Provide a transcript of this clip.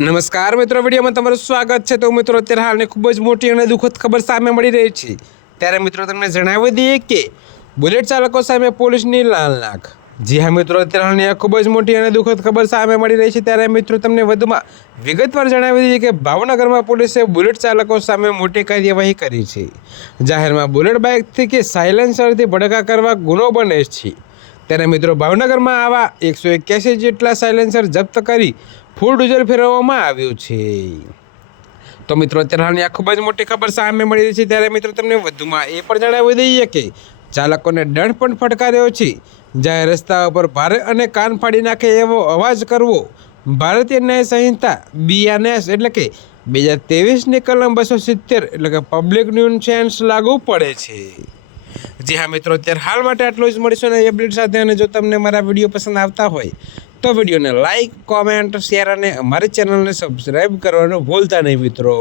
નમસ્કાર મિત્રો, વિડીયોમાં તમારું સ્વાગત છે। તો મિત્રો, અત્યારે હાલની ખૂબ જ મોટી અને દુઃખદ ખબર સામે મળી રહી છે। ત્યારે મિત્રો તમને જણાવી દઈએ કે બુલેટ ચાલકો સામે પોલીસની લાલ આંખ। જી હા મિત્રો, અત્યારે હાલની આ ખૂબ જ મોટી અને દુઃખદ ખબર સામે મળી રહી છે। ત્યારે મિત્રો તમને વધુમાં વિગતવાર જણાવી દઈએ કે ભાવનગરમાં પોલીસે બુલેટ ચાલકો સામે મોટી કાર્યવાહી કરી છે। જાહેરમાં બુલેટ બાઇકથી કે સાયલેન્સરથી ભડકા કરવા ગુનો બને છે। ત્યારે મિત્રો ભાવનગરમાં આવા 181 જેટલા સાયલેન્સર જપ્ત કરી ફૂલ ડીઝલ ફેરવવામાં આવ્યું છે। તો મિત્રો અત્યારે હાલની આ ખૂબ જ મોટી ખબર સામે મળી રહી છે। ત્યારે મિત્રો તમને વધુમાં એ પણ જણાવી દઈએ કે ચાલકોને દંડ પણ ફટકાર્યો છે। જાહેર રસ્તા પર ભારે અને કાન ફાડી નાખે એવો અવાજ કરવો ભારતીય ન્યાય સંહિતા BNS એટલે કે 2023ની કલમ 270 એટલે કે પબ્લિક ન્યુસેન્સ લાગુ પડે છે। જી હા મિત્રો, અત્યારે હાલ માટે આટલું જ। મળીશું ને અપડેટ સાથે। અને જો તમને મારા વિડીયો પસંદ આવતા હોય તો વિડીયોને લાઇક, કોમેન્ટ, શેર અને અમારી ચેનલને સબસ્ક્રાઈબ કરવાનું ભૂલતા નહીં મિત્રો।